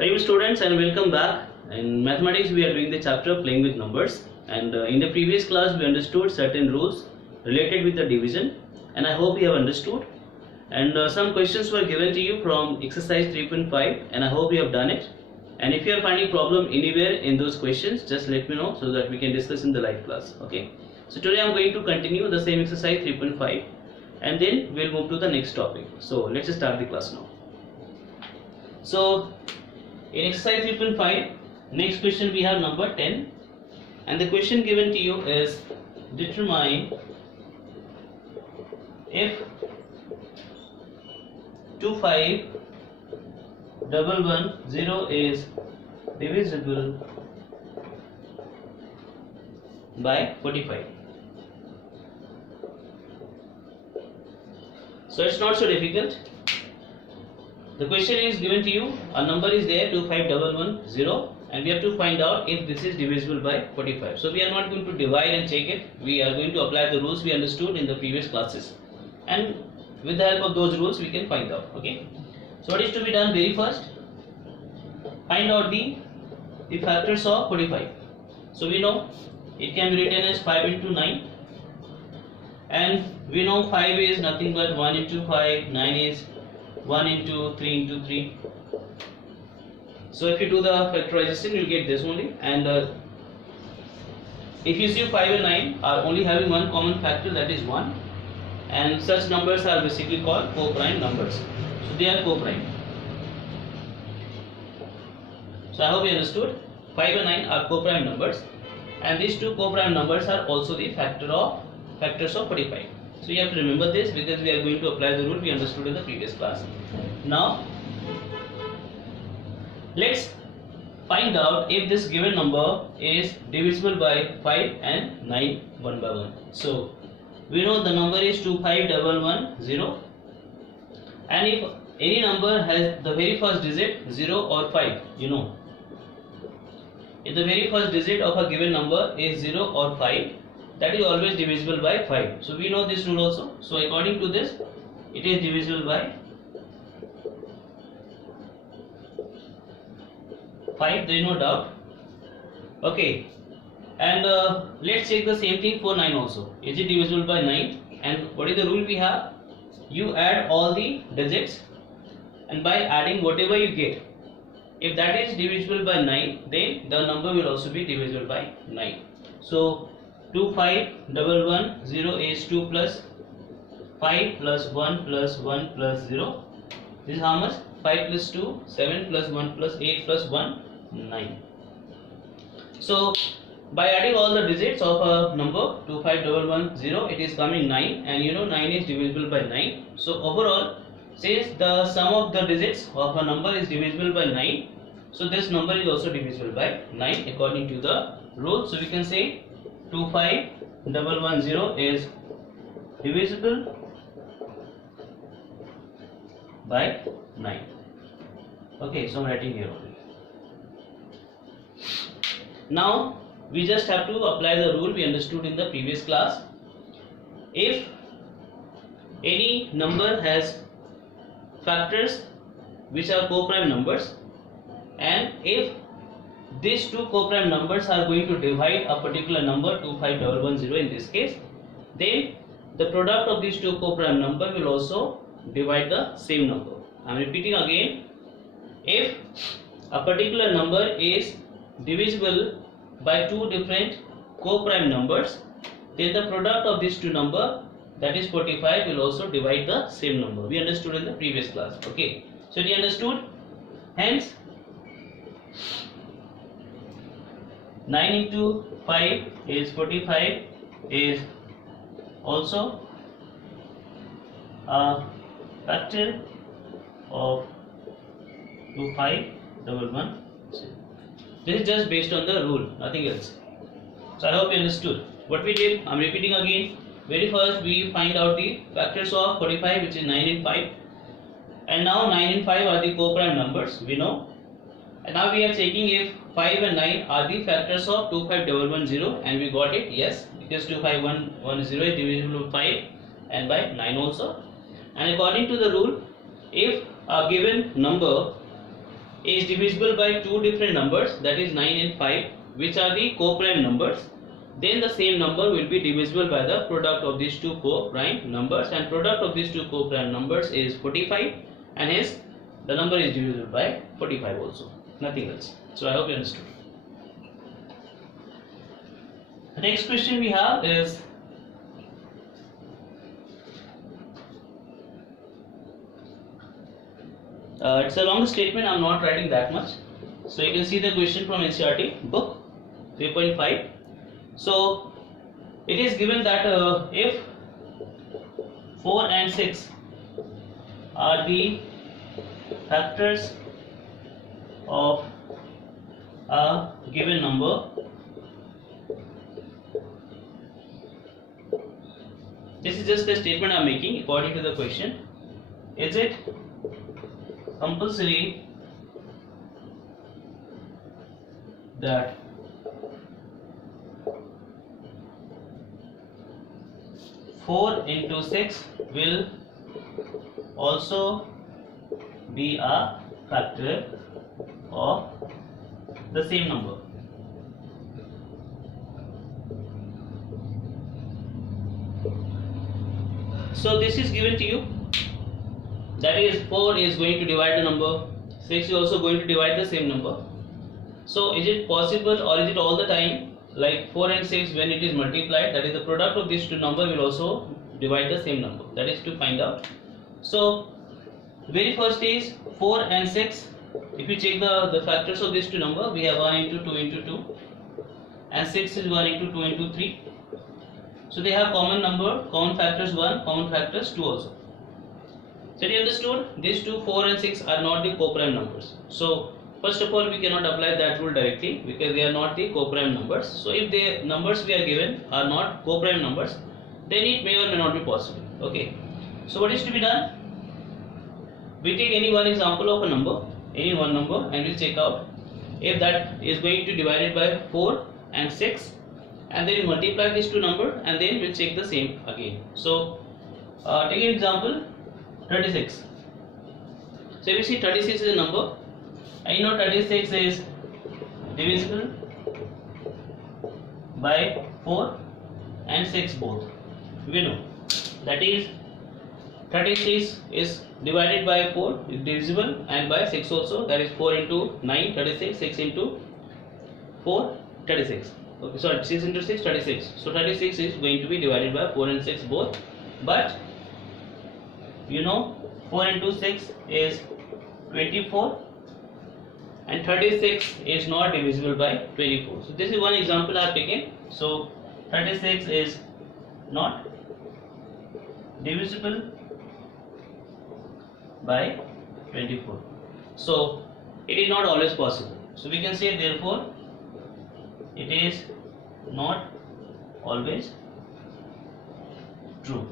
Hello students and welcome back. In mathematics we are doing the chapter playing with numbers, and in the previous class we understood certain rules related with the division, and I hope you have understood, and some questions were given to you from exercise 3.5 and I hope you have done it. And if you are finding problem anywhere in those questions, just let me know so that we can discuss in the live class. Okay, so today I am going to continue the same exercise 3.5 and then we'll move to the next topic. So let's start the class now. So in exercise 3.5, next question we have number 10, and the question given to you is determine if 25110 is divisible by 45. So it's not so difficult. The question is given to you, a number is there 25110, and we have to find out if this is divisible by 45. So we are not going to divide and check it, we are going to apply the rules we understood in the previous classes, and with the help of those rules we can find out. Okay, so what is to be done? Very first, find out the factors of 45. So we know it can be written as 5 into 9, and we know 5 is nothing but 1 into 5, 9 is 1 into 3 into 3. So if you do the factorization, you will get this only. And if you see 5 and 9 are only having one common factor, that is 1, and such numbers are basically called co-prime numbers. So they are co-prime. So I hope you understood. 5 and 9 are co-prime numbers, and these two co-prime numbers are also the factors of 45. So you have to remember this because we are going to apply the rule we understood in the previous class. Now let's find out if this given number is divisible by 5 and 9 one by one. So we know the number is 25110, and if any number has the very first digit 0 or 5, you know, if the very first digit of a given number is 0 or 5, that is always divisible by 5. So we know this rule also. So according to this, it is divisible by 5, there is no doubt. Okay, and let's check the same thing for 9 also. Is it divisible by 9? And what is the rule we have? You add all the digits, and by adding whatever you get, if that is divisible by 9, then the number will also be divisible by 9. So 25110 is 2 plus 5 plus 1 plus 1 plus 0. This is how much? 5 plus 2, 7 plus 1 plus 8 plus 1, 9. So by adding all the digits of a number 25110, it is coming 9, and you know 9 is divisible by 9. So overall, since the sum of the digits of a number is divisible by 9, so this number is also divisible by 9 according to the rule. So we can say 25110 is divisible by 9. Okay, so I am writing here only. Now we just have to apply the rule we understood in the previous class. If any number has factors which are co-prime numbers, and if these two co-prime numbers are going to divide a particular number 25110 in this case, then the product of these two co-prime number will also divide the same number. I am repeating again, if a particular number is divisible by two different co-prime numbers, then the product of these two numbers, that is 45, will also divide the same number. We understood in the previous class. Okay, so we understood. Hence 9 into 5 is 45 is also a factor of 25110. This is just based on the rule, nothing else. So I hope you understood. What we did, I am repeating again. Very first we find out the factors of 45, which is 9 and 5, and now 9 and 5 are the co-prime numbers, we know. And now we are checking if 5 and 9 are the factors of 25110, and we got it, yes, because 25110 is divisible by 5 and by 9 also. And according to the rule, if a given number is divisible by two different numbers, that is 9 and 5, which are the co-prime numbers, then the same number will be divisible by the product of these two co-prime numbers, and product of these two co-prime numbers is 45, and hence the number is divisible by 45 also, nothing else. So I hope you understood. The next question we have is it's a long statement, I am not writing that much. So you can see the question from NCERT book 3.5. So it is given that if 4 and 6 are the factors of a given number, this is just the statement I am making according to the question. Is it compulsory that four into 6 will also be a factor of the same number? So this is given to you, that is 4 is going to divide the number, 6 is also going to divide the same number. So is it possible, or is it all the time like 4 and 6 when it is multiplied, that is the product of these two numbers will also divide the same number? That is to find out. So very first is 4 and 6. If you check the factors of these two numbers, we have 1 into 2 into 2, and 6 is 1 into 2 into 3. So they have common number, common factors 1, common factors 2 also. So you understood, these two 4 and 6 are not the co-prime numbers. So first of all, we cannot apply that rule directly because they are not the co-prime numbers. So if the numbers we are given are not co-prime numbers, then it may or may not be possible. Okay. So what is to be done? We take any one example of a number, any one number, and we'll check out if that is going to divide it by 4 and 6, and then multiply these two numbers, and then we'll check the same again. So take an example 36. So if you see 36 is a number, and you know 36 is divisible by 4 and 6 both. We know that is 36 is divided by 4 is divisible, and by 6 also, that is 4 into 9 36, 6 into 4 36. Okay, sorry, 6 into 6 36. So 36 is going to be divided by 4 and 6 both, but you know 4 into 6 is 24, and 36 is not divisible by 24. So this is one example I have taken. So 36 is not divisible by 24. So it is not always possible. So we can say therefore it is not always true.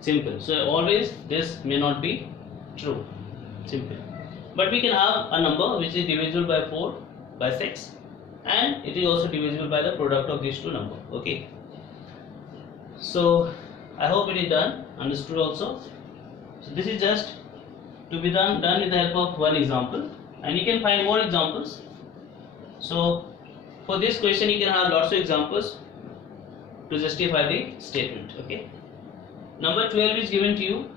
Simple. So always this may not be true. Simple. But we can have a number which is divisible by 4, by 6, and it is also divisible by the product of these two numbers. Okay. So I hope it is done, understood also. So this is just to be done with the help of one example, and you can find more examples. So for this question you can have lots of examples to justify the statement. Okay. Number 12 is given to you.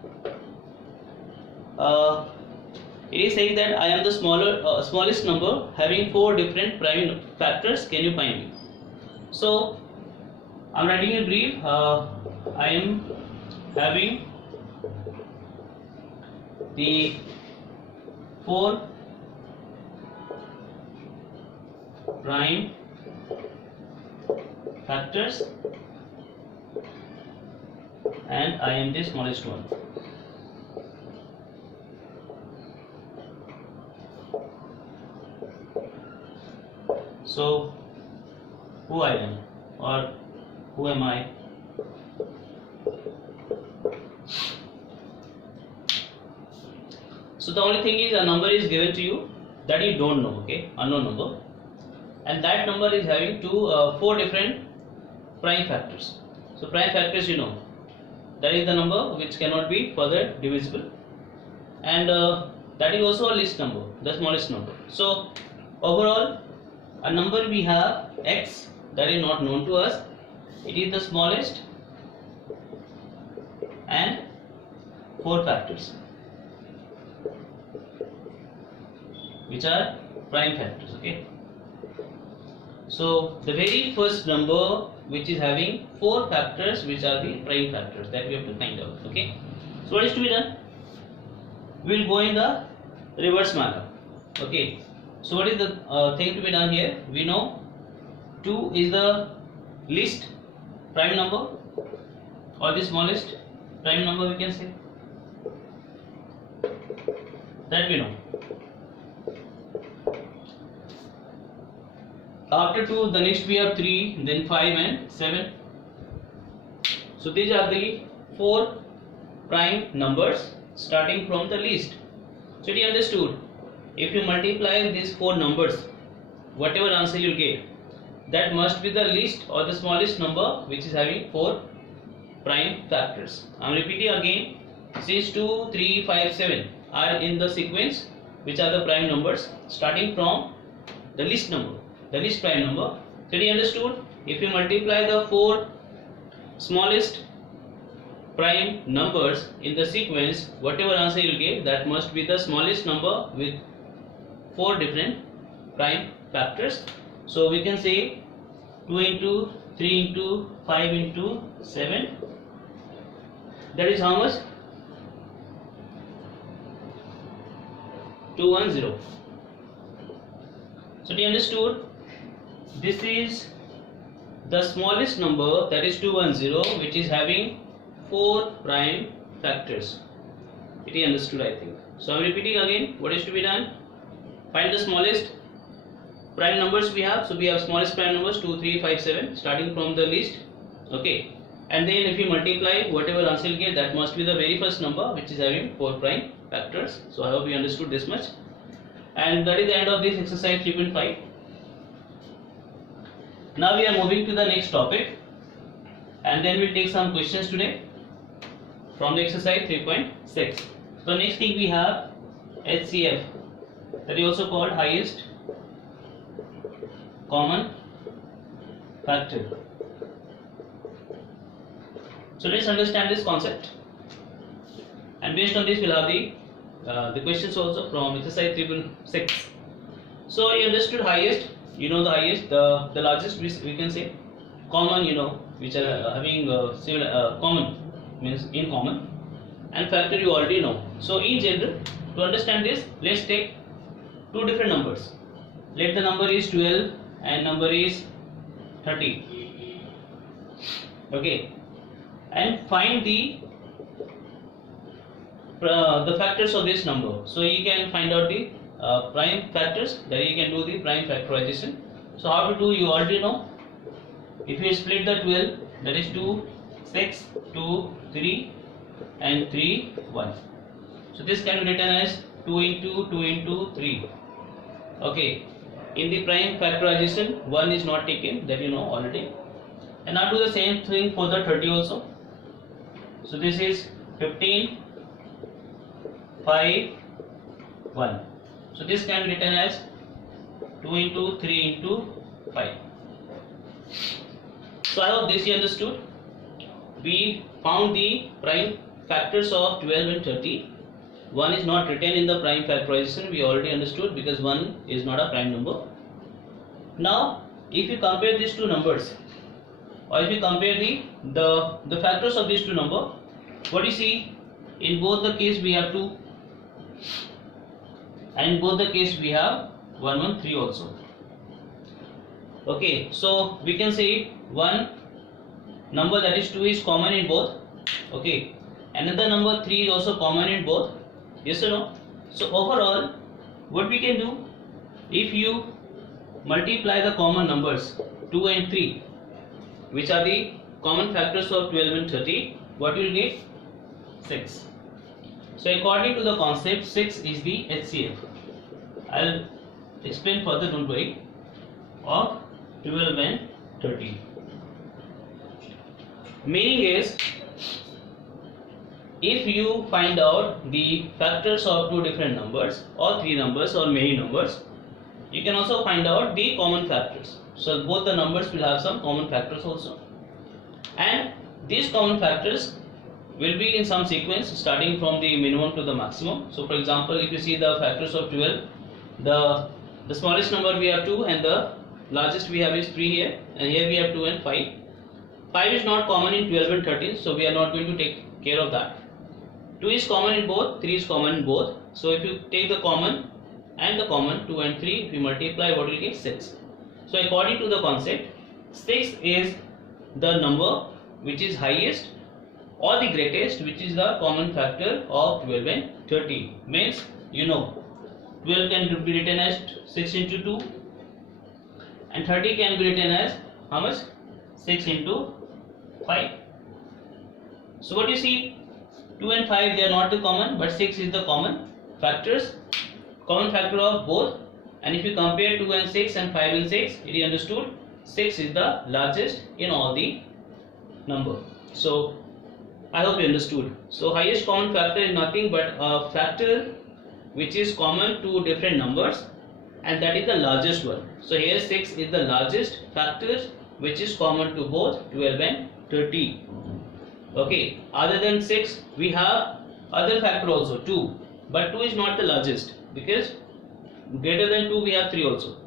It is saying that I am the smallest number having 4 different prime factors. Can you find me? So I am writing a brief. I am having the 4 prime factors, and I am the smallest one. So who I am, or who am I? So the only thing is a number is given to you that you don't know, okay, unknown number, and that number is having 4 different prime factors. So prime factors, you know, that is the number which cannot be further divisible, and that is also a list number, the smallest number. So overall a number we have x that is not known to us, it is the smallest and 4 factors which are prime factors. Okay, so the very first number which is having 4 factors which are the prime factors that we have to find out. Okay, so what is to be done? We will go in the reverse manner. Okay, so what is the thing to be done here? We know 2 is the least prime number or the smallest prime number, we can say, that we know. After 2, the next we have 3, then 5 and 7. So these are the 4 prime numbers starting from the least. So you understood, if you multiply these 4 numbers, whatever answer you get, that must be the least or the smallest number which is having 4 prime factors. I am repeating again, since 2, 3, 5, 7 are in the sequence which are the prime numbers starting from the least number, the least prime number. So you understood, if you multiply the 4 smallest prime numbers in the sequence, whatever answer you get, that must be the smallest number with 4 different prime factors. So we can say 2 into 3 into 5 into 7, that is how much? 210. So you understood, this is the smallest number, that is 210, which is having 4 prime factors. It is understood, I think. So I am repeating again, what is to be done? Find the smallest prime numbers we have. So we have smallest prime numbers 2, 3, 5, 7 starting from the least. Okay, and then if you multiply whatever answer you get, that must be the very first number which is having 4 prime factors. So I hope you understood this much, and that is the end of this exercise 3.5. Now we are moving to the next topic, and then we'll take some questions today from the exercise 3.6. So next thing we have HCF, that is also called highest common factor. So let's understand this concept, and based on this we'll have the questions also from exercise 3.6. So you understood highest, you know the highest, the largest we can say, common, you know, which are having similar, common means in common, and factor you already know. So in general, to understand this, let's take 2 different numbers. Let the number is 12 and number is 30. Okay, and find the factors of this number. So you can find out the prime factors, then you can do the prime factorization. So how to do, you already know. If you split the 12, that is 2, 6, 2, 3 and 3, 1. So this can be written as 2 into 3. Okay, in the prime factorization 1 is not taken, that you know already. And now do the same thing for the 30 also. So this is 15, 5, 1. So this can be written as 2 into 3 into 5. So I hope this you understood. We found the prime factors of 12 and 30. 1 is not written in the prime factorization, we already understood, because 1 is not a prime number. Now if you compare these 2 numbers, or if you compare the factors of these 2 numbers, what you see, in both the case we have 2, and in both the case we have 1, 1, 3 also. Okay, so we can say one number, that is 2, is common in both. Okay, another number 3 is also common in both. Yes or no? So overall, what we can do, if you multiply the common numbers 2 and 3, which are the common factors of 12 and 30, what you will get? 6. So according to the concept, 6 is the HCF. I'll explain further, don't worry, of 12 and 30. Meaning is, if you find out the factors of two different numbers or three numbers or many numbers, you can also find out the common factors. So both the numbers will have some common factors also, and these common factors will be in some sequence starting from the minimum to the maximum. So for example, if you see the factors of 12, the smallest number we have 2 and the largest we have is 3 here, and here we have 2 and 5. 5 is not common in 12 and 13, so we are not going to take care of that. 2 is common in both, 3 is common in both. So if you take the common and the common 2 and 3, if you multiply, what will you get? 6. So according to the concept, 6 is the number which is highest or the greatest, which is the common factor of 12 and 13. Means, you know, 12 can be written as 6 into 2 and 30 can be written as how much? 6 into 5. So what you see, 2 and 5 they are not the common, but 6 is the common factors, common factor of both. And if you compare 2 and 6 and 5 and 6, it is understood 6 is the largest in all the number. So I hope you understood. So highest common factor is nothing but a factor which is common to different numbers, and that is the largest one. So here 6 is the largest factor which is common to both 12 and 30. Okay, other than 6 we have other factor also 2, but 2 is not the largest because greater than 2 we have 3 also.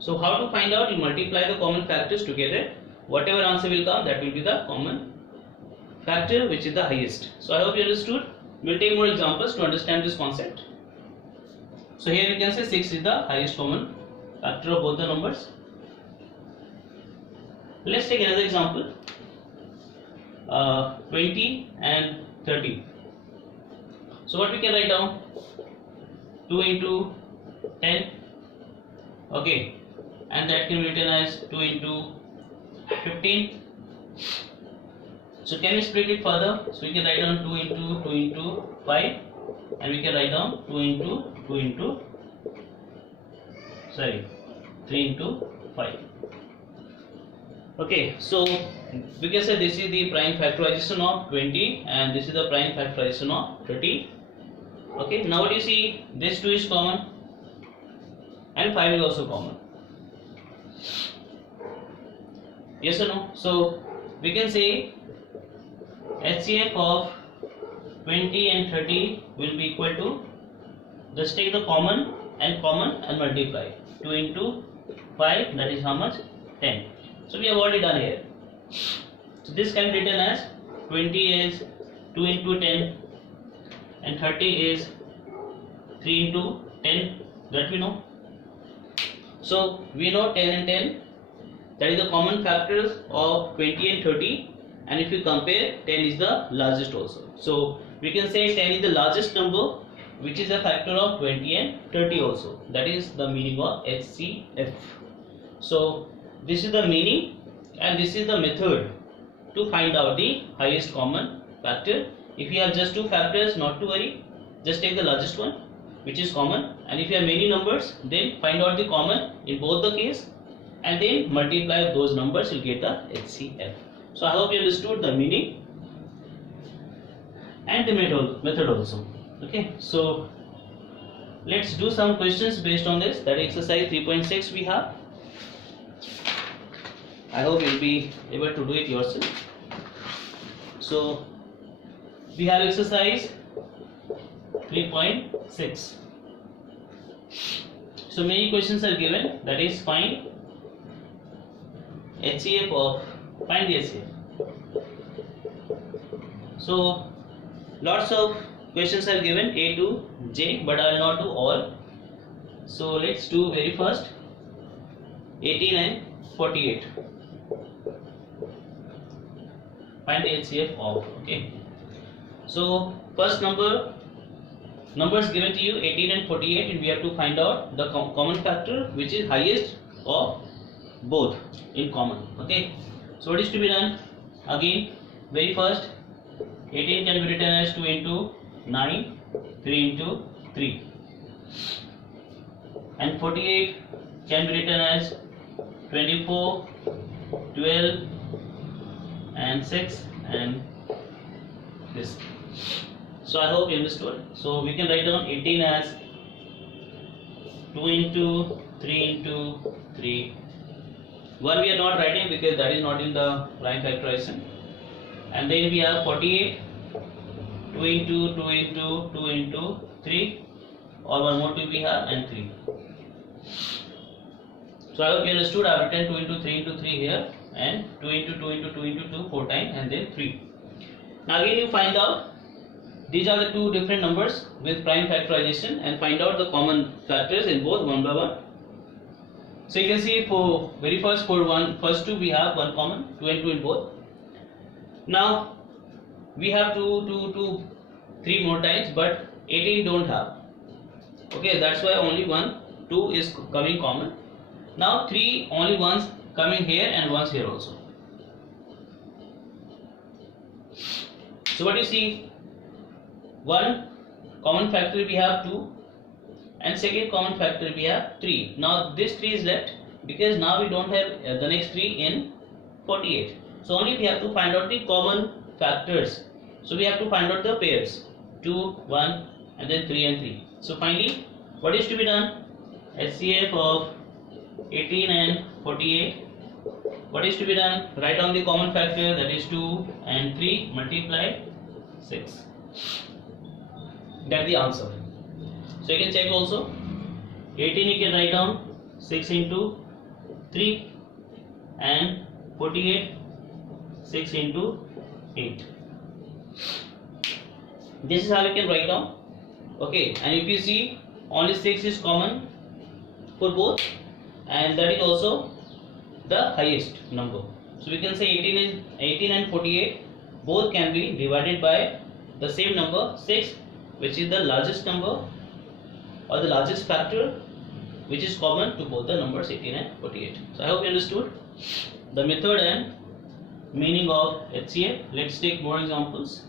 So how to find out? You multiply the common factors together, whatever answer will come, that will be the common factor which is the highest. So I hope you understood. We will take more examples to understand this concept. So here you can say 6 is the highest common factor of both the numbers. Let's take another example. 20 and 30. So what we can write down? 2 into 10. Okay, and that can be written as 2 into 15. So can we split it further? So we can write down 2 into 5, and we can write down 3 into 5. Okay, so we can say this is the prime factorization of 20 and this is the prime factorization of 30. Okay, now what you see, this 2 is common and 5 is also common. Yes or no? So we can say HCF of 20 and 30 will be equal to, just take the common and multiply. 2 into 5, that is how much? 10. So we have already done here. So this can be written as 20 is 2 into 10 and 30 is 3 into 10, that we know. So we know 10 and 10, that is the common factors of 20 and 30, and if you compare, 10 is the largest also. So we can say 10 is the largest number which is a factor of 20 and 30 also. That is the meaning of HCF. So this is the meaning and this is the method to find out the highest common factor. If you have just two factors, not to worry, just take the largest one which is common, and if you have many numbers, then find out the common in both the case and then multiply those numbers, you'll get the HCF. So I hope you understood the meaning and the method also. Okay, so let's do some questions based on this. That exercise 3.6 we have. I hope you'll be able to do it yourself. So we have exercise 3.6. So many questions are given, that is find HCF of, find the HCF. So lots of questions are given A to J, but I will not do all. So let's do very first 18 and 48. Find the HCF of. Okay. So first numbers given to you 18 and 48, and we have to find out the common factor which is highest of both in common. Okay. So what is to be done? Again, very first 18 can be written as 2 into 9, 3 into 3, and 48 can be written as 24, 12 and 6 and this. So I hope you understood. So we can write down 18 as 2 into 3 into 3. 1 we are not writing because that is not in the prime factorization. And then we have 48, 2 into 2 into 2 into 3, or one more 2 we have, and 3. So I hope you understood. I have written 2 into 3 into 3 here, and 2 into 2 into 2 into 2 4 times, and then 3. Now again you find out these are the two different numbers with prime factorization, and find out the common factors in both one by one. So you can see for very first first two we have one common, 2 and 2 in both. Now we have 2, 3 more times, but 18 don't have. Okay, that's why only 1, 2 is coming common. Now 3 only once coming here and once here also. So what you see, one common factor we have 2, and second common factor we have 3. Now this 3 is left because now we don't have the next 3 in 48. So only we have to find out the common factors. So we have to find out the pairs 2, 1, and then 3 and 3. So finally, what is to be done? HCF of 18 and 48. What is to be done? Write down the common factor, that is 2 and 3 multiply 6. That's the answer. So you can check also. 18 you can write down 6 into 3, and 48 6 into 8. This is how you can write down. Okay, and if you see, only 6 is common for both, and that is also the highest number. So we can say 18 and 48 both can be divided by the same number 6, which is the largest number or the largest factor which is common to both the numbers 18 and 48. So I hope you understood the method and meaning of HCF. Let's take more examples.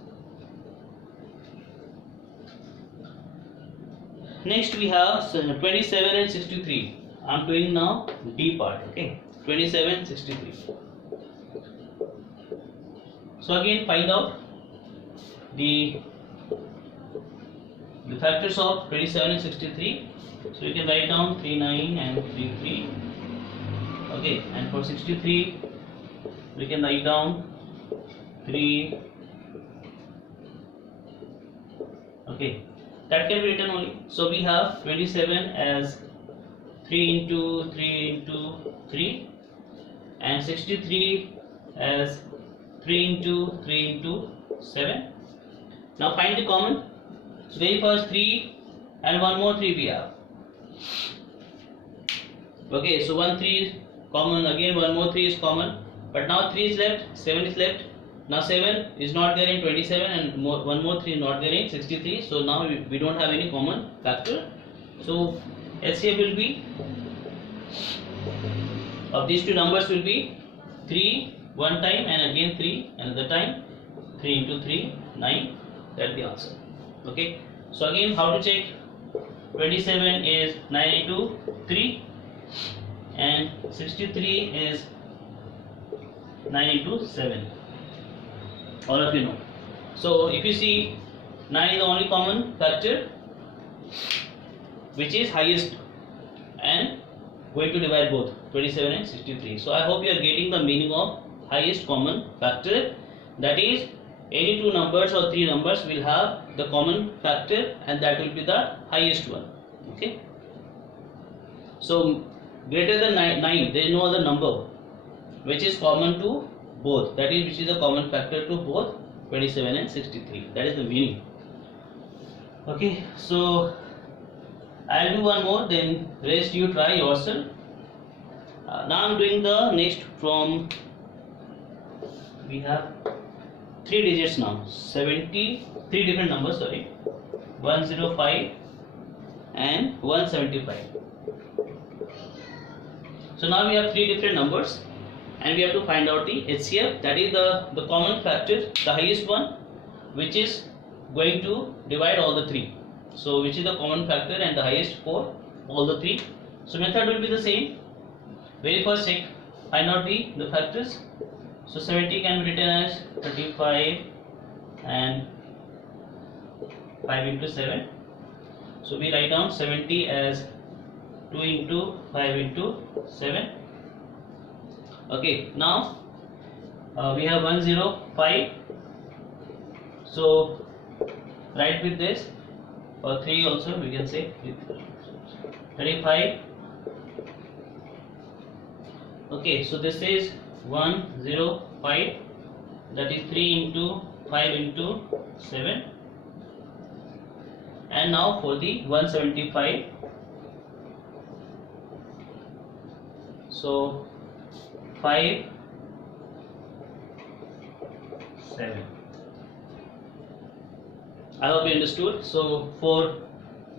Next we have 27 and 63. I am doing now D part. Okay, 27, 63. So again find out the factors of 27 and 63. So you can write down 39 and 33. Okay, and for 63 we can write down 3. Okay, that can be written only. So we have 27 as 3 into 3 into 3, and 63 as 3 into 3 into 7. Now find the common. Very first 3 and one more 3 we have. Okay, so 1 3 is common, again one more 3 is common, but now 3 is left, 7 is left. Now 7 is not there in 27, and one more 3 not there in 63. So now we don't have any common factor. So HCF will be of these two numbers will be 3 one time, and again 3 another time. 3 into 3 9. That's the answer. Okay, so again how to check? 27 is 9 into 3, and 63 is 9 into 7. All of you know. So if you see, 9 is the only common factor which is highest, and going to divide both 27 and 63. So I hope you are getting the meaning of highest common factor. That is, any two numbers or three numbers will have the common factor, and that will be the highest one. Okay, so greater than 9 there is no other number which is common to both, that is which is a common factor to both 27 and 63. That is the meaning. Okay, so I'll do one more, then rest you try yourself. Now I'm doing the next from, we have 3 digits now, 73 different numbers, sorry, 105 and 175. So now we have 3 different numbers, and we have to find out the HCF, that is the common factor, the highest one, which is going to divide all the 3. So which is the common factor and the highest for all the 3. So method will be the same. Very first check, find out the factors. So 70 can be written as 35 and 5 into 7. So we write down 70 as 2 into 5 into 7. Okay, now we have 105. So write with this, or 3 also we can say, 35. Okay, so this is 105, that is 3 into 5 into 7. And now for the 175, so 5, 7. I hope you understood. So for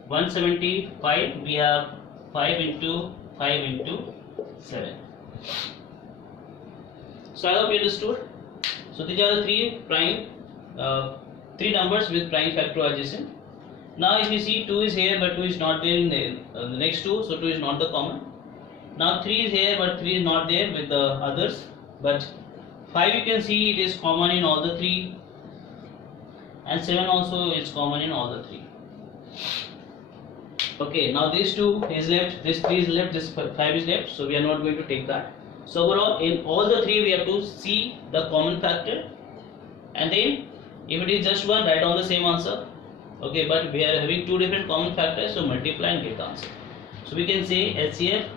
175 we have 5 into 5 into 7. So I hope you understood. So these are the three numbers with prime factorization. Now if you see 2 is here but 2 is not there in the next 2, so 2 is not the common. Now 3 is here but 3 is not there with the others, but 5 you can see it is common in all the 3, and 7 also is common in all the 3. Okay, now this 2 is left, this 3 is left, this 5 is left, so we are not going to take that. So overall in all the 3 we have to see the common factor, and then if it is just 1, write down the same answer. Okay, but we are having 2 different common factors, so multiply and get the answer. So we can say HCF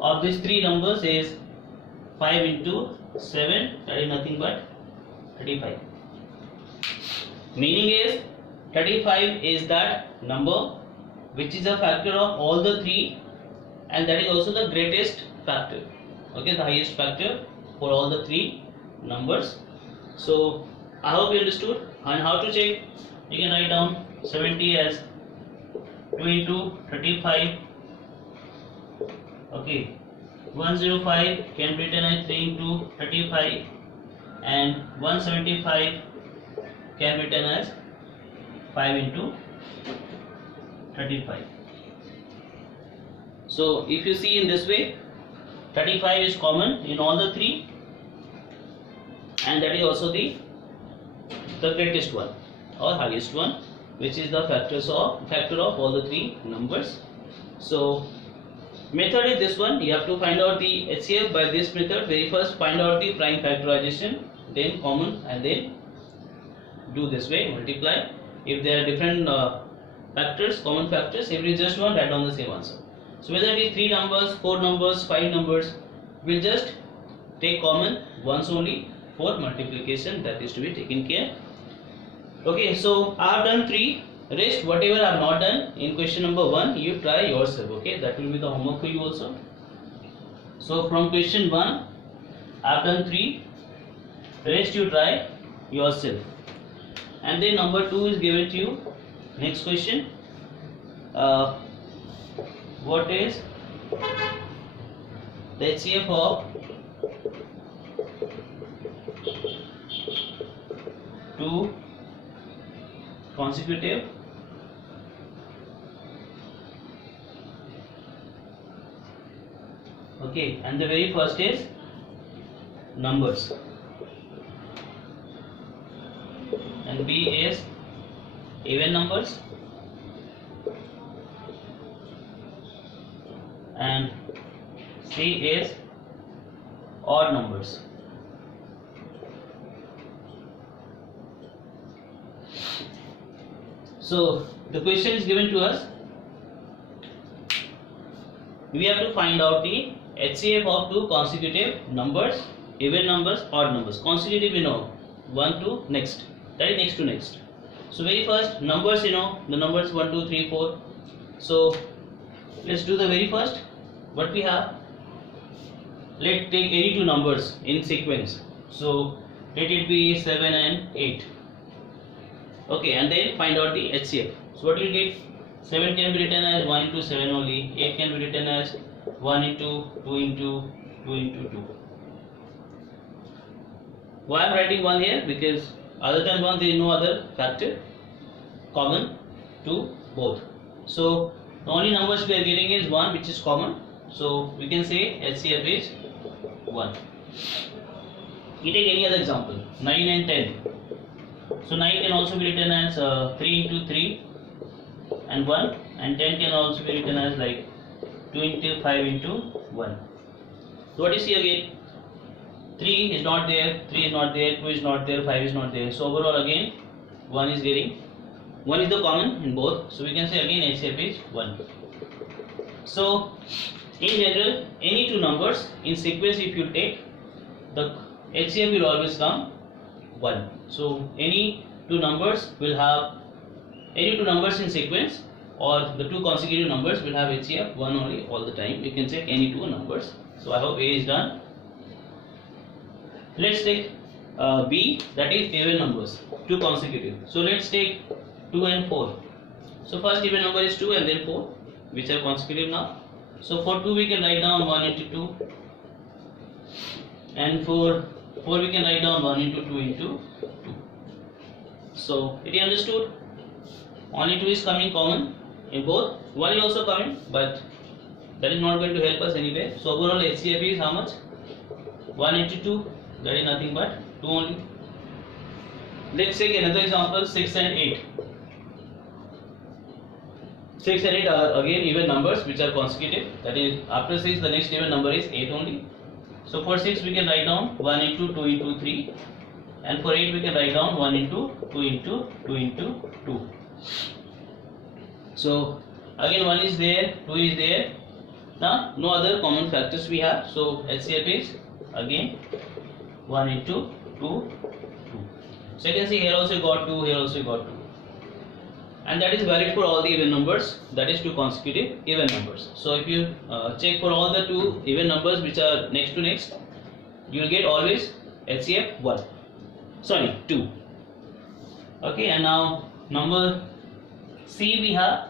of these 3 numbers is 5 into 7, that is nothing but 35. Meaning is 35 is that number which is a factor of all the 3, and that is also the greatest factor. Okay, the highest factor for all the 3 numbers. So I hope you understood. And how to check? You can write down 70 as 2 into 35. Okay, 105 can be written as 3 into 35, and 175 can be written as 5 into 35. So if you see in this way, 35 is common in all the 3, and that is also the greatest one or highest one, which is the factor of all the 3 numbers. So method is this one. You have to find out the HCF by this method. Very first find out the prime factorization, then common, and then do this way, multiply. If there are different factors, common factors, if it is just one, write down the same answer. So whether it is 3 numbers, 4 numbers, 5 numbers, we'll just take common once only for multiplication, that is to be taken care. Okay, so I have done 3. Rest whatever I have not done in question number 1, you try yourself. Okay, that will be the homework for you also. So from question 1 I have done 3. Rest you try yourself. And then number 2 is given to you. Next question, what is the HCF of 2 consecutive okay, and the very first is numbers, and B is even numbers, and C is odd numbers. So the question is given to us. We have to find out the HCF of 2 consecutive numbers, even numbers, odd numbers. Consecutive, you know, 1 to next, that is next to next. So very first numbers, you know, the numbers 1, 2, 3, 4. So let's do the very first. What we have? Let's take any 2 numbers in sequence. So let it be 7 and 8. Okay, and then find out the HCF. So what you get? 7 can be written as 1 into 7 only. 8 can be written as 1 into 2 into 2 into 2. Why I am writing 1 here? Because other than 1 there is no other factor common to both. So the only numbers we are getting is 1, which is common. So we can say HCF is 1. We take any other example, 9 and 10. So 9 can also be written as 3 into 3 and 1, and 10 can also be written as like 2 into 5 into 1. So what you see again, 3 is not there, 3 is not there, 2 is not there, 5 is not there. So overall again 1 is getting, 1 is the common in both. So we can say again HCF is 1. So in general, any two numbers in sequence, if you take, the HCF will always come 1. So any two numbers will have, any two numbers in sequence or the two consecutive numbers will have HCF 1 only all the time. You can check any two numbers. So I hope A is done. Let's take B, that is even numbers, two consecutive. So let's take 2 and 4. So first even number is 2 and then 4, which are consecutive now. So for 2 we can write down 1 into 2, and for 4 we can write down 1 into 2 into 2. So it is understood, only 2 is coming common in both. 1 is also coming, but that is not going to help us anyway. So overall HCF is how much? 1 into 2, that is nothing but 2 only. Let's take another example, 6 and 8. 6 and 8 are again even numbers which are consecutive, that is after 6 the next even number is 8 only. So for 6 we can write down 1 into 2 into 3, and for 8 we can write down 1 into 2 into 2 into 2. So again 1 is there, 2 is there. Now no other common factors we have, so HCF is again 1 into 2, 2. So you can see here also you got 2, here also you got 2. And that is valid for all the even numbers, that is two consecutive even numbers. So if you check for all the two even numbers which are next to next, you will get always HCF 1, sorry 2. Okay, and now number C we have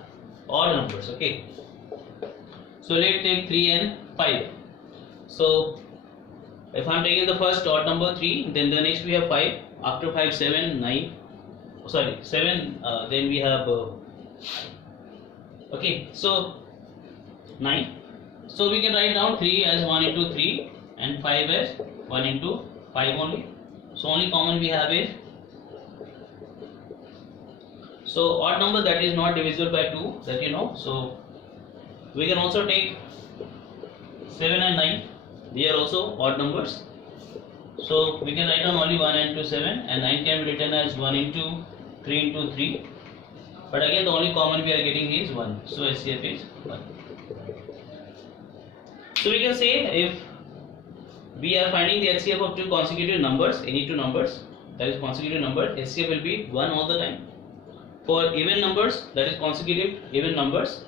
odd numbers. Okay, so let's take 3 and 5. So if I am taking the first odd number 3, then the next we have 5, after 5 7 9, sorry 7, then we have okay, so 9. So we can write down 3 as 1 into 3 and 5 as 1 into 5 only. So only common we have is, so odd number that is not divisible by 2, that you know. So we can also take 7 and 9, they are also odd numbers. So we can write down only 1 into 7, and 9 can be written as 1 into 3 into 3. But again the only common we are getting is 1. So HCF is 1. So we can say if we are finding the HCF of two consecutive numbers, any two numbers, that is consecutive number, HCF will be 1 all the time. For even numbers, that is consecutive even numbers,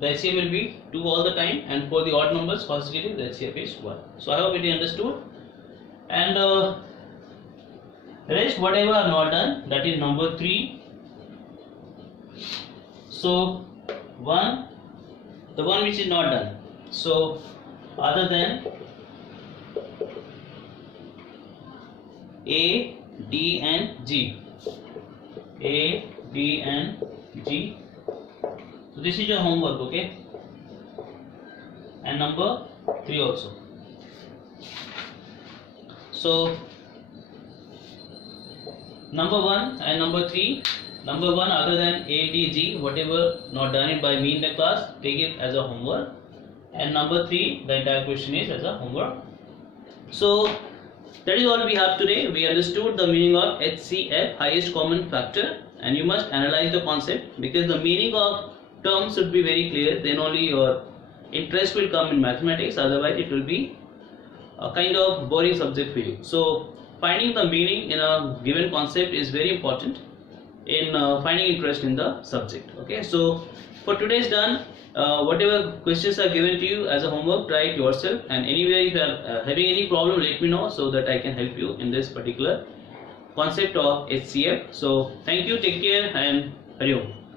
the HCF will be 2 all the time, and for the odd numbers consecutive, the HCF is 1. So I hope it is understood. And rest whatever are not done, that is number 3. So 1, the one which is not done. So other than A, D and G, A, D and G. So this is your homework, okay? And number 3 also. So number 1 and number 3, number 1 other than A, D, G, whatever not done it by me in the class, take it as a homework. And number 3, the entire question is as a homework. So that is all we have today. We understood the meaning of HCF, highest common factor, and you must analyze the concept, because the meaning of terms should be very clear, then only your interest will come in mathematics, otherwise it will be a kind of boring subject for you. So finding the meaning in a given concept is very important in finding interest in the subject. Okay, so for today's done. Whatever questions are given to you as a homework, try it yourself, and anyway if you are having any problem, let me know so that I can help you in this particular concept of HCF. So thank you, take care, and Hari Om.